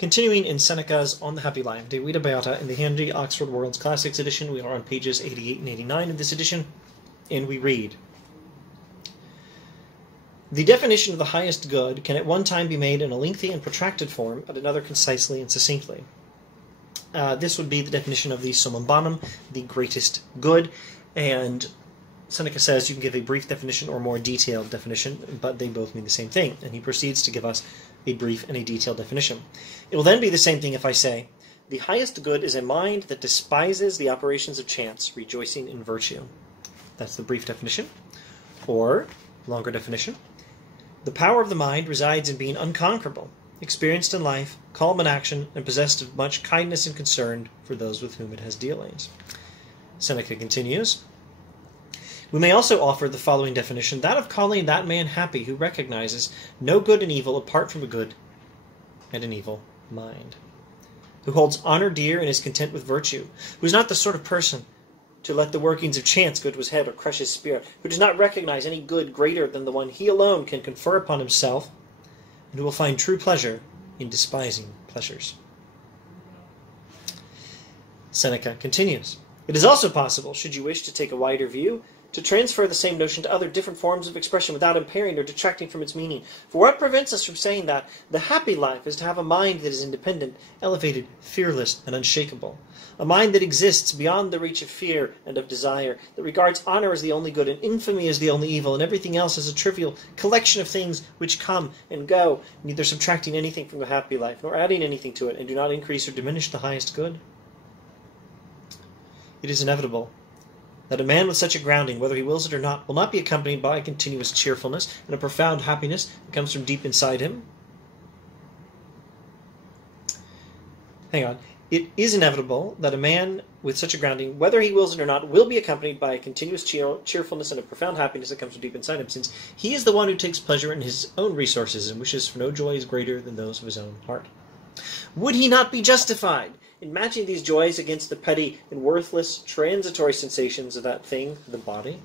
Continuing in Seneca's On the Happy Life, De Vita Beata, in the handy Oxford World's Classics edition, we are on pages 88 and 89 of this edition, and we read, "The definition of the highest good can at one time be made in a lengthy and protracted form, at another concisely and succinctly." This would be the definition of the summum bonum, the greatest good, and Seneca says you can give a brief definition or more detailed definition, but they both mean the same thing, and he proceeds to give us a brief and a detailed definition. It will then be the same thing if I say, "The highest good is a mind that despises the operations of chance, rejoicing in virtue." That's the brief definition. Or, longer definition, "The power of the mind resides in being unconquerable, experienced in life, calm in action, and possessed of much kindness and concern for those with whom it has dealings." Seneca continues, "We may also offer the following definition, that of calling that man happy who recognizes no good and evil apart from a good and an evil mind, who holds honor dear and is content with virtue, who is not the sort of person to let the workings of chance go to his head or crush his spirit, who does not recognize any good greater than the one he alone can confer upon himself, and who will find true pleasure in despising pleasures." Seneca continues, "It is also possible, should you wish to take a wider view, to transfer the same notion to other different forms of expression without impairing or detracting from its meaning. For what prevents us from saying that the happy life is to have a mind that is independent, elevated, fearless, and unshakable, a mind that exists beyond the reach of fear and of desire, that regards honor as the only good and infamy as the only evil, and everything else as a trivial collection of things which come and go, neither subtracting anything from the happy life, nor adding anything to it, and do not increase or diminish the highest good? It is inevitable that a man with such a grounding, whether he wills it or not, will not be accompanied by a continuous cheerfulness and a profound happiness that comes from deep inside him." It is inevitable that a man with such a grounding, whether he wills it or not, will be accompanied by a continuous cheerfulness and a profound happiness that comes from deep inside him, since he is the one who takes pleasure in his own resources and wishes for no joys greater than those of his own heart. Would he not be justified in matching these joys against the petty and worthless transitory sensations of that thing, the body?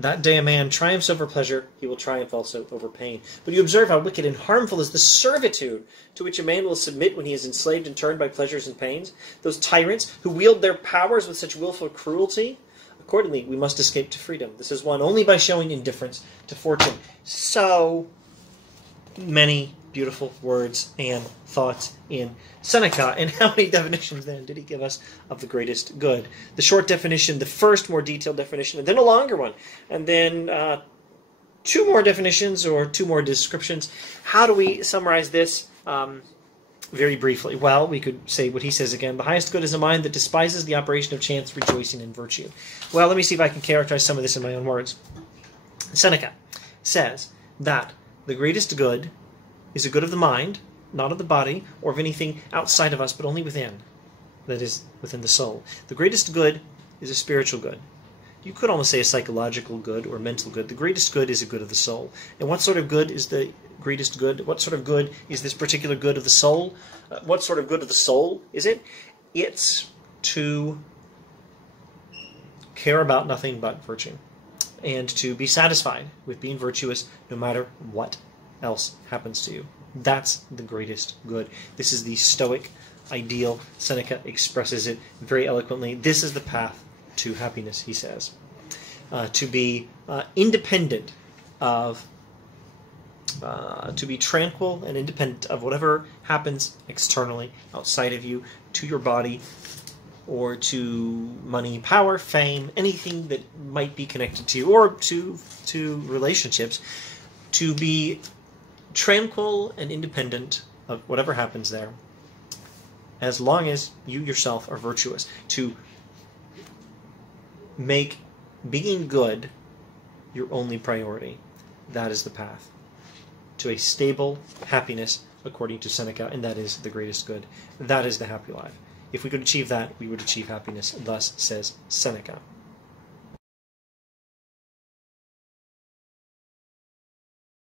That day a man triumphs over pleasure, he will triumph also over pain. But you observe how wicked and harmful is the servitude to which a man will submit when he is enslaved and turned by pleasures and pains. Those tyrants who wield their powers with such willful cruelty. Accordingly, we must escape to freedom. This is won only by showing indifference to fortune. So many beautiful words and thoughts in Seneca. And how many definitions then did he give us of the greatest good? The short definition, the first more detailed definition, and then a longer one, and then two more definitions or two more descriptions. How do we summarize this very briefly? Well, we could say what he says again. The highest good is a mind that despises the operation of chance, rejoicing in virtue. Well, let me see if I can characterize some of this in my own words. Seneca says that the greatest good is a good of the mind, not of the body, or of anything outside of us, but only within, that is, within the soul. The greatest good is a spiritual good. You could almost say a psychological good or mental good. The greatest good is a good of the soul. And what sort of good is the greatest good? What sort of good is this particular good of the soul? What sort of good of the soul is it? It's to care about nothing but virtue, and to be satisfied with being virtuous no matter what else happens to you. That's the greatest good. This is the Stoic ideal. Seneca expresses it very eloquently. This is the path to happiness, he says. To be independent of, to be tranquil and independent of whatever happens externally, outside of you, to your body, or to money, power, fame, anything that might be connected to you, or to relationships. To be tranquil and independent of whatever happens there, as long as you yourself are virtuous. To make being good your only priority. That is the path to a stable happiness, according to Seneca, and that is the greatest good. That is the happy life. If we could achieve that, we would achieve happiness. Thus says Seneca.